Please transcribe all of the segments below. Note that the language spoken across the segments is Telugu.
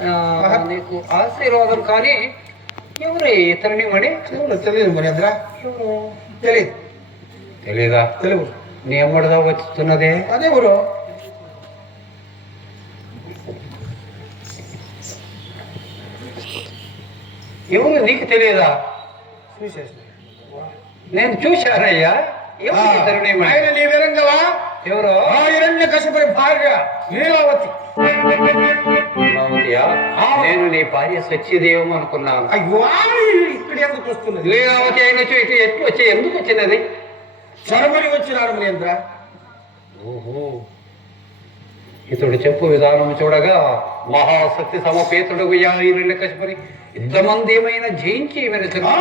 ఆ, నీకు ఆశీర్వాదం కానీ ఎవరు ఇతరుని మణి ఎవరు? తెలియదు మునేంద్ర తెలియదు. తెలీదా? తెలుగు నీ ఎమ్మడిదా వచ్చుతున్నదే. అదే ఊరు. ఎవరు? నీకు తెలియదా? చూసేసి. నేను చూశానయ్యా. ఎవరు ఇతరుని ఆయన నీ విరంగవా ఎవరు? ఆ హిరణ్య కశపురి భార్య లీలావతి. లీలావతియా నేను నీ భార్య సత్యదేవం అనుకున్నాను. అయ్యో ఇక్కడ ఎందుకు వస్తున్నది లీలావతి ఇటు ఎట్లు వచ్చి ఎందుకు వచ్చినది చరమని వచ్చినాడు మునేంద్ర ఓహో. ఇతడు చెప్పు విధానం చూడగా మహాశక్తి సమపేతుడు ఇంతమంది ఏమైనా జయించి ఈమెను ఆ, తిరుగు-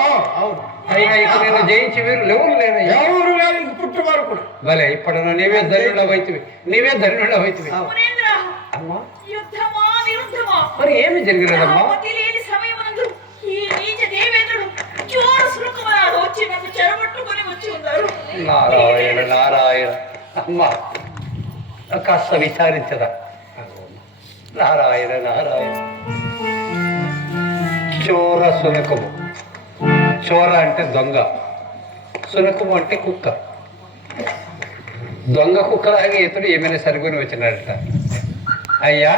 ఆ, అవును అయినా ఇక నేను జయించి వీరు లేవులు లేనయ్యా ఎవరు లేరు? పుట్టువారు కూడా. భలే ఇప్పుడు నీవే ధన్యుడవైతివి నీవే ధన్యుడవైతివి మునేంద్ర అమ్మా. మరి ఏమి జరిగినదమ్మా? రామతి లేని సమయమునందు ఈ నీచ దేవేంద్రుడు చోర శృంగమనాడు వచ్చి నన్ను చెరబట్టుకొని వచ్చి ఉన్నారు. నారాయణ నారాయణ. అమ్మా కాస్త విచారించదా నారాయణ నారాయణ. చోర సునకము చోర అంటే దొంగ. సునకము అంటే కుక్క. దొంగ కుక్కలాగే ఇతడు ఏమైనా సరికొని వచ్చినాడట. అయ్యా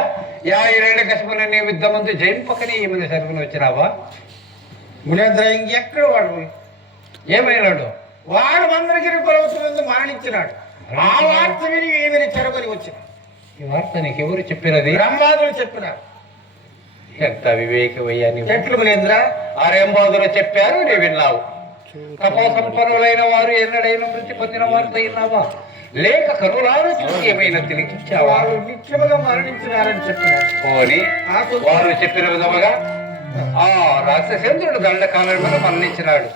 యా ఇరేళ్ళ కసుకుని నీ విద్దమందు జయింపకని ఏమైనా సరుకుని వచ్చినావా? గుణేంద్ర ఇంకెక్కడ వాడు. ఏమైనాడు? వాడు మందరగిరి పర్వతం మరణించినాడు. ఆ వార్త విని ఈమెను చెరకొని వచ్చిన. ఈ వార్త నీకు ఎవరు చెప్పినది? బ్రహ్మాదులు చెప్పినారు. ఎంత వివేకమయ్యా నీ చెట్లు గుణేంద్ర ఆ ఆర్యంబాదులు చెప్పారు నీ విన్నావు. తపో సంపన్నులైన వారు ఎన్నడైనా మృతి పొందిన వారు తగినావా లేక చూసి ఏమైనా తిరిగిచ్చావా వారు నిత్యముగా మరణించినారని చెప్పినారు పోని వారు చెప్పిన విధముగా ఆ రాక్షసేంద్రుడు దండకాలం మీద మరణించినాడు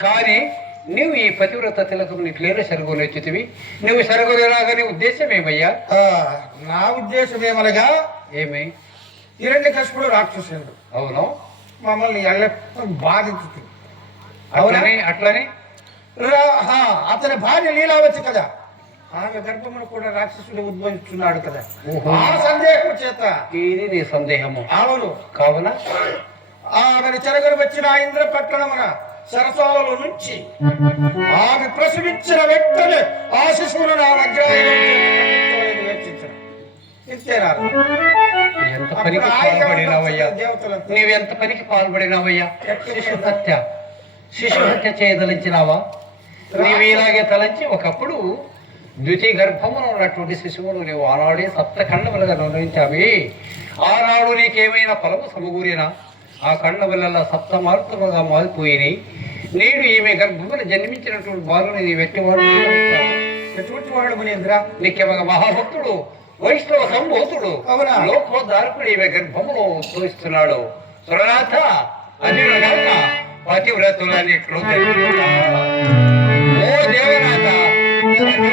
కానీ నీవు ఈ పతివ్రత తిలకం నీకు లేని సరుగుని వచ్చితివి నువ్వు సరుగుని రాగని ఉద్దేశం ఏమయ్యా? నా ఉద్దేశం ఏమనగా ఏమి? హిరణ్య కశపుడు రాక్షసుడు అవును. మమ్మల్ని బాధించుతుంది. అవునా? అట్లని? అతని భార్య లీలావతి కదా. ఆమె గర్భమును కూడా రాక్షసుడు ఉద్భవిస్తున్నాడు కదా. ఆ సందేహం చేత ఇది నీ సందేహము. అవును. కావున? ఆమెను చెరగని వచ్చిన ఇంద్ర పట్టణమున సరసాలలో నుంచి ఆమె ప్రసవించిన వెంటనే ఆ శిశువును నా? ఎంత పనికి పాల్పడినావయ్యా? నీవెంత పనికి పాల్పడినావయ్యా? శిశు హత్య. శిశు హత్య చేయదలించినావా? నీవు ఇలాగే తలంచి ఒకప్పుడు ద్వితీయ గర్భమున ఉన్నటువంటి శిశువును నీవు ఆనాడే సప్త ఖండములుగా నిర్ణయించావి. ఆనాడు నీకేమైనా ఫలము సమకూరినా ఆ ఖండములలో సప్త మార్తములుగా మారిపోయినాయి నేడు ఈమె గర్భమున జన్మించినటువంటి బాలుని నీ వెట్టివాడు ఎటువంటి వాడు మునీంద్ర నీకేమగా మహాభక్తుడు? వైష్ణవ సంభూతుడు అవునా? లోకోద్ధారకుడు ఈమె గర్భములో తోస్తున్నాడు సురనాథ అనిరుగాక పతివ్రతులన్నిట్లు తెలుసుకుంటా. ఓ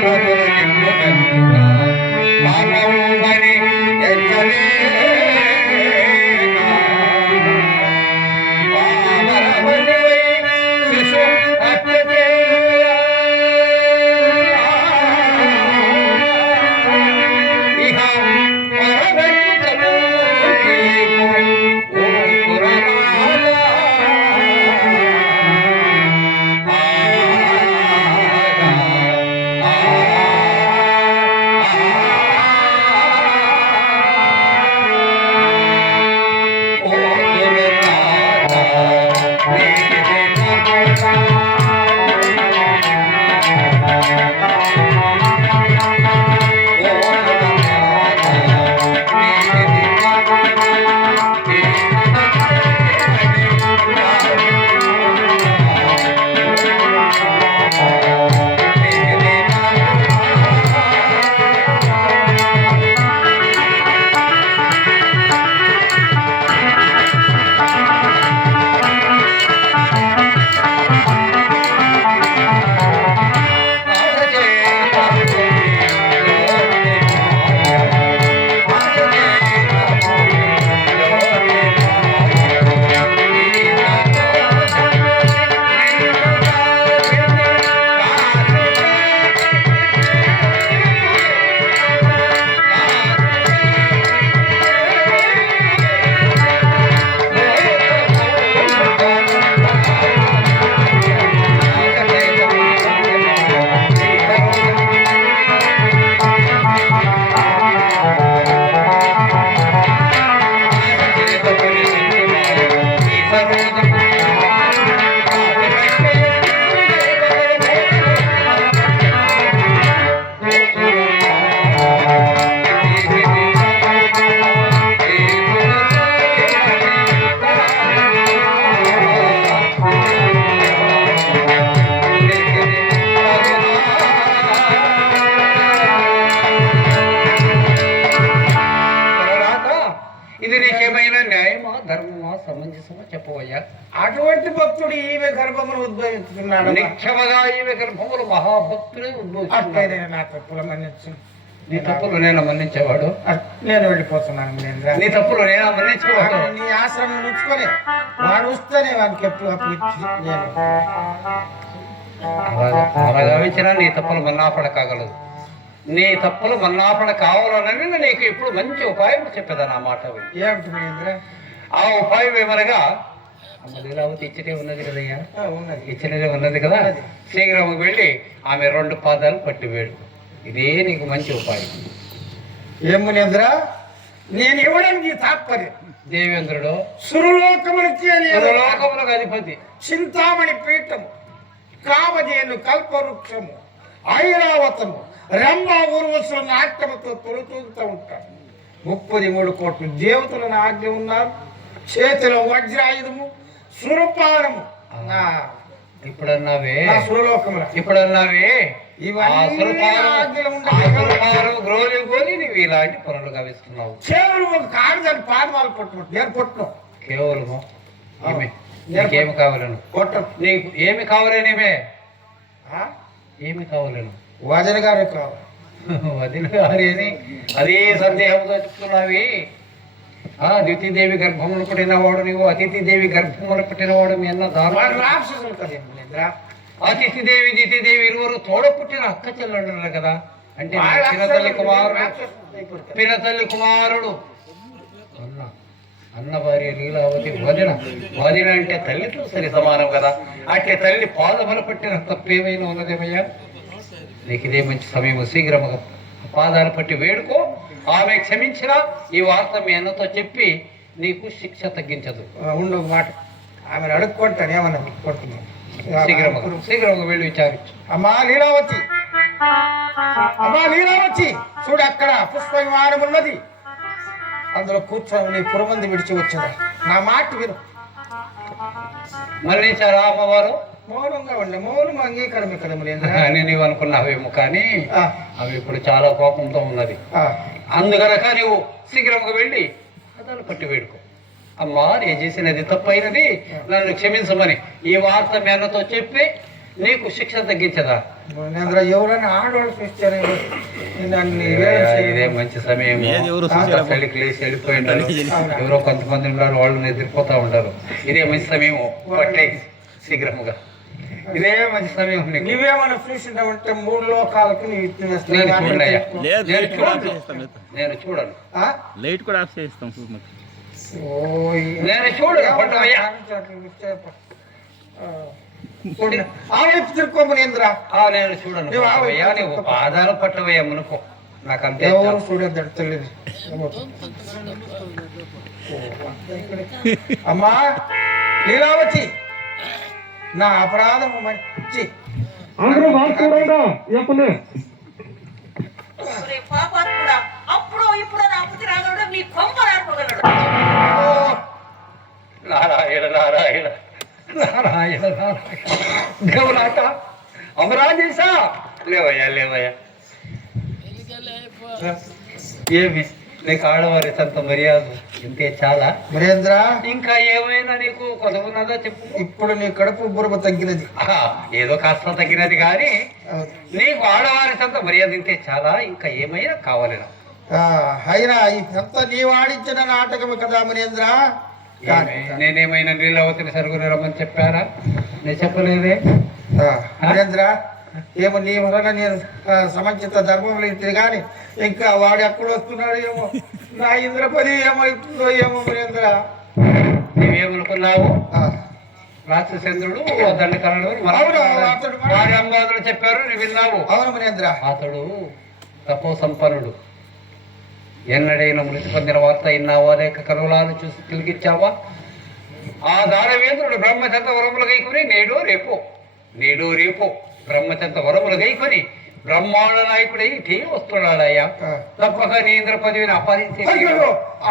ధర్మమా సమంజసమా చెప్పవయ్యా? అటువంటి భక్తుడు ఈమె గర్భమును ఉద్భవిస్తున్నాడు నిత్యముగా ఈమె గర్భములు మహాభక్తులే ఉద్భవిస్తున్నాడు. నా తప్పులు మన్నించు. నీ తప్పులు నేను మన్నించేవాడు. నేను వెళ్ళిపోతున్నాను నీ తప్పులు నేను మన్నించేవాడు. వాడు నీ ఆశ్రమం ఉంచుకొని వాడు వస్తేనే వానికి ఎప్పుడు అప్పు ఇచ్చి నేను. నీ తప్పులు మన్నాపడ కాగలదు. నీ తప్పులు మన్నాపడ కావాలనని నీకు ఇప్పుడు మంచి ఉపాయం చెప్పేదా నా మాట ఏమిటి ఆ ఉపాయం ఏమనగా? లీలావతి ఇచ్చటే ఉన్నది కదయ్యా. ఇచ్చినదే ఉన్నది కదా. శీఘ్రం వెళ్ళి ఆమె రెండు పాదాలు పట్టి వేడు ఇదే నీకు మంచి ఉపాయం. ఏం మునేంద్ర? నేను ఇవ్వడానికి తాత్పర్యం? దేవేంద్రుడు. సురలోకములకి అధిపతి. చింతామణి పీఠము కామధేను కల్పవృక్షము ఐరావతము రంభ ఊర్వశుల నాట్యముతో తొలుతూగుతూ ఉంటారు ముప్పది మూడు కోట్ల దేవతల ఆజ్ఞ ఉన్నారు. చేతిలో వజ్రాయుధము సురపానము ఇప్పుడన్నావే. సురలోకముల. ఇప్పుడన్నావే. ఇలాంటి పనులు గావిస్తున్నావు కేవలం ఒక కాగితాన్ని పాదమాలు పట్టుకుంటు నేను పుట్టను కేవలము? ఏమి? నీకేమి కావాలను? కొట్టను నీకు ఏమి కావాలనేమే ఆ? ఏమి కావాలను? వదిన గారు కావాలి. వదిన గారేని అదే సందేహంతో చెప్తున్నావి. ఆ ద్వితీదేవి గర్భమును పుట్టినవాడు నీవు అతిథిదేవి గర్భమును పుట్టినవాడు మీ అన్న వాడు దారుణాలు రాక్షసులు కదా మునేంద్ర అతిథిదేవి దితిదేవి ఇరువురు తోడ పుట్టిన అక్క చెల్లెళ్ళు కదా. అంటే అక్షరాలు కుమారుడు. పినతల్లి కుమారుడు. అన్న అన్న భార్య లీలావతి వదిన. వదిన అంటే తల్లితో సరి సమానం కదా. అంటే తల్లి పాదములు పట్టిన తప్పేమైనా ఉన్నదేమయ్యా నీకు ఇదే మంచి సమయం. శీఘ్రముగా పాదాలు పట్టి వేడుకో. ఆమె క్షమించిన ఈ వార్త మీ అన్నతో చెప్పి నీకు శిక్ష తగ్గించదు. ఉండు మాట. ఆమెను అడుక్కుంటాను ఏమన్నా కొడుతున్నాను శీఘ్రముగా. వెళ్ళి విచారించు. అమ్మా లీలావతి. అమ్మా లీలావతి. చూడు అక్కడ పుష్ప విమానం ఉన్నది. అందులో కూర్చొని నీ పురమంది విడిచి వచ్చిందా? నా మాట విను. మరణించారా అమ్మవారు? మౌనంగా ఉండే మౌనం అంగీకారం ఇక్కడ ములేంద్ర అని నీవు అనుకున్నావేమో కానీ అవి ఇప్పుడు చాలా కోపంతో ఉన్నది. ఆ, అందుకనక నీవు శీఘ్రంగా వెళ్ళి కథలు పట్టి వేడుకో. అమ్మా నేను చేసినది తప్పైనది నన్ను క్షమించమని ఈ వార్త మీ అన్నతో చెప్పి నీకు శిక్ష తగ్గించదా? ఎవరైనా ఆడవాళ్ళు ఇదే. మంచి సమయం. చలికి లేచి ఎవరో కొంతమంది ఉన్నారు వాళ్ళు నిద్రపోతా ఉంటారు. ఇదే మంచి సమయం పట్టే శీఘ్రముగా. ఇదే మంచి సమయం నువ్వేమన్నా చూసినావంటే మూడు లోకాలకు. నేను చూడను. చేస్తాం నేను చూడను. ఆ? లైట్ కూడా ఆఫ్ చేస్తాం. నేను చూడను పట్టవయ్యా ఆ. వైపు తిరుక్కోమనేంద్ర ఆ, నేను చూడను నువ్వు ఆ పట్టవయ్యా వైపు నువ్వు పాదాలు పట్టవయ్యా మునుకో. నాకు అంతే ఎవరు చాలు. చూడద్దు తెలియదు. అమ్మా లీలావతి. నా అపరాధము మంచి ఒరే పాపాత్ముడా అప్పుడు ఇప్పుడు నా బుద్ధి రాగలడు నీ కొంప రాకపోగలడు. నారాయణ నారాయణ నారాయణ నారాయణ. దేవునాట అమరాజేశా. లేవయ్యా లేవయ్యా. ఏమి నీకు ఆడవారి సంత మర్యాద ఇంతే చాలా. మరేంద్ర? ఇంకా ఏమైనా నీకు కొదవున్నదా చెప్పు. ఇప్పుడు నీ కడుపు బురబ తగ్గినది. ఏదో కాస్త తగ్గినది కానీ నీకు ఆడవారి సంత మర్యాద ఇంతే చాలా ఇంకా ఏమైనా కావాలి అయినా ఇదంతా నీవు ఆడించిన నాటకము కదా మనేంద్ర ఏమే, నేనేమైనా నీళ్ళవతిని సరుగుని రమ్మని చెప్పారా నేను చెప్పలేదే. మరేంద్ర? ఏమో నీ వలన నేను సమంచిత ధర్మంలో ఇంటిది కానీ ఇంకా వాడు ఎక్కడ వస్తున్నాడు ఏమో నా ఇంద్రపది ఏమవుతుందో ఏమో మరేంద్ర నువ్వేమనుకున్నావు రాక్షసేంద్రుడు దండకరణుడు వారి చెప్పారు నువ్వు విన్నావు. అవును మరేంద్ర అతడు తపో సంపన్నుడు ఎన్నడైనా మృతి పొందిన వార్త విన్నావా? లేక కరువులాలు చూసి తిరిగిచ్చావా? ఆ దానవేంద్రుడు బ్రహ్మచంద్ర వరములు గైకొని నేడు రేపు నేడు రేపు. బ్రహ్మచంద్ర వరములు గైకొని బ్రహ్మాండ నాయకుడై ఇటే వస్తున్నాడయ్యా. తప్పక నీ ఇంద్ర పదవిని అపహరించి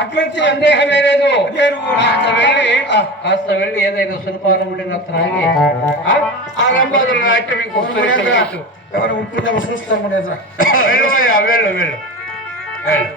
అట్లయితే సందేహమే లేదు. కాస్త వెళ్ళి. కాస్త వెళ్ళి ఏదైనా సునపానం ఉండిన త్రాగి. ఆ? రంబాదుల నాట్యం కలిగించు. ఎవరు ఉంటుందేమో చూస్తాం మరేంద్ర వెళ్ళు అయ్యా, వెళ్ళు వెళ్ళు. వెళ్ళు.